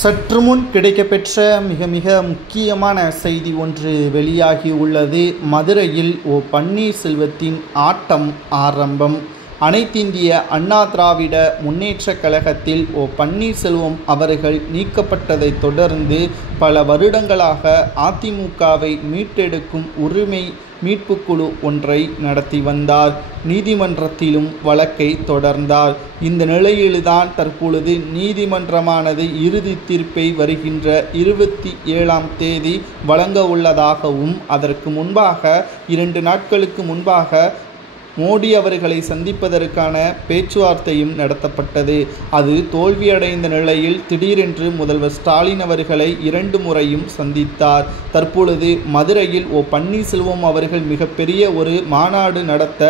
சற்றுமுன் கிடைக்கப்பெற்ற மிக முக்கியமான செய்தி ஒன்று வெளியாகி உள்ளது. மதுரையில் பன்னீர்செல்வத்தின் ஆட்டம் ஆரம்பம். அனைத்திந்திய அண்ணா திராவிட முன்னேற்றக் கழகத்தில் பன்னீர்செல்வம் அவர்கள் நீக்கப்பட்டதைத் தொடர்ந்து பல வருடங்களாக அதிமுகவை மீட்டெடுக்கும் உரிமை மீட்புக்குழு ஒன்றை நடத்தி வந்தார். நீதிமன்றத்திலும் வழக்கை தொடர்ந்தார். இந்த நிலையில்தான் தற்பொழுது நீதிமன்றமானது இறுதி தீர்ப்பை வருகின்ற 27ஆம் தேதி வழங்க உள்ளதாகவும், அதற்கு முன்பாக 2 நாட்களுக்கு முன்பாக மோடி அவர்களை சந்திப்பதற்கான பேச்சுவார்த்தையும் நடத்தப்பட்டது. அது தோல்வியடைந்த நிலையில் திடீரென்று முதல்வர் ஸ்டாலின் அவர்களை 2 முறையும் சந்தித்தார். தற்பொழுது மதுரையில் பன்னீர்செல்வம் அவர்கள் மிகப்பெரிய ஒரு மாநாடு நடத்த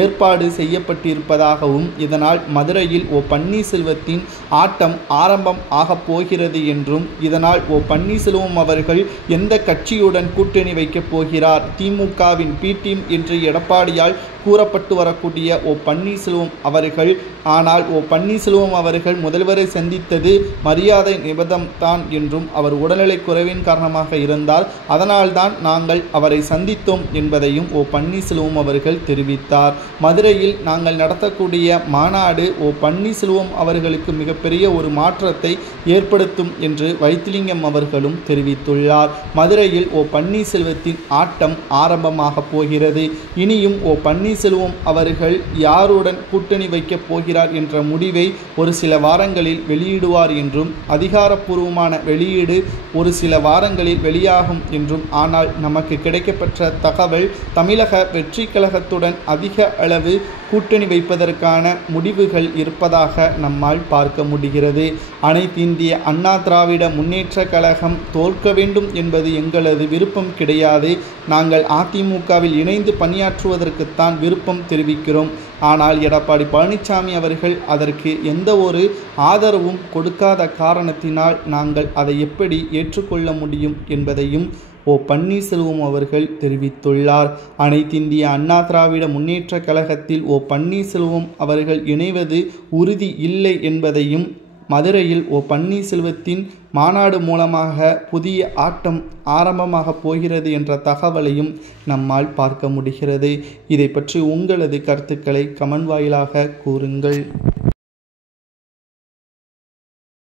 ஏற்பாடு செய்யப்பட்டிருப்பதாகவும், இதனால் மதுரையில் பன்னீர்செல்வத்தின் ஆட்டம் ஆரம்பம் ஆகப் போகிறது என்றும், இதனால் பன்னீர்செல்வம் அவர்கள் எந்த கட்சியுடன் கூட்டணி வைக்கப் போகிறார், திமுகவின் பி டீம் என்று எடப்பாடியால் கூறப்பட்டு வரக்கூடிய பன்னீர்செல்வம் அவர்கள், ஆனால் பன்னீர்செல்வம் அவர்கள் முதல்வரை சந்தித்தது மரியாதை நிமித்தம் தான் என்றும், அவர் உடல்நலை குறைவின் காரணமாக இருந்தால் அதனால்தான் நாங்கள் அவரை சந்தித்தோம் என்பதையும் பன்னீர்செல்வம் அவர்கள் தெரிவித்தார். மதுரையில் நாங்கள் நடத்தக்கூடிய மாநாடு பன்னீர்செல்வம் அவர்களுக்கு மிகப்பெரிய ஒரு மாற்றத்தை ஏற்படுத்தும் என்று வைத்திலிங்கம் அவர்களும் தெரிவித்துள்ளார். மதுரையில் பன்னீர்செல்வத்தின் ஆட்டம் ஆரம்பமாக போகிறது. இனியும் பன்னீர்செல்வம் அவர்கள் யாருடன் கூட்டணி வைக்கப் போகிறார் என்ற முடிவை ஒரு சில வாரங்களில் வெளியிடுவார் என்றும், அதிகாரப்பூர்வமான வெளியீடு ஒரு சில வாரங்களில் வெளியாகும் என்றும், ஆனால் நமக்கு கிடைக்கப்பெற்ற தகவல் தமிழக வெற்றி கழகத்துடன் அதிக அளவு கூட்டணி வைப்பதற்கான முடிவுகள் இருப்பதாக நம்மால் பார்க்க முடிகிறது. அனைத்திந்திய அண்ணா திராவிட முன்னேற்றக் கழகம் தோற்க வேண்டும் என்பது எங்களது விருப்பம் கிடையாது. நாங்கள் அதிமுகவில் இணைந்து பணியாற்றுவதற்குத்தான் விருப்பம் தெரிவிக்கிறோம். ஆனால் எடப்பாடி பழனிசாமி அவர்கள் அதற்கு எந்த ஒரு ஆதரவும் கொடுக்காத காரணத்தினால் நாங்கள் அதை எப்படி ஏற்றுக்கொள்ள முடியும் என்பதையும் பன்னீர்செல்வம் அவர்கள் தெரிவித்துள்ளார். அனைத்திந்திய அண்ணா திராவிட முன்னேற்றக் கழகத்தில் பன்னீர்செல்வம் அவர்கள் இணைவது உறுதி இல்லை என்பதையும், மதுரையில் பன்னீர்செல்வத்தின் மாநாடு மூலமாக புதிய ஆட்டம் ஆரம்பமாக போகிறது என்ற தகவலையும் நம்மால் பார்க்க முடிகிறது. இதை பற்றி உங்களது கருத்துக்களை கமெண்ட் வாயிலாக கூறுங்கள்.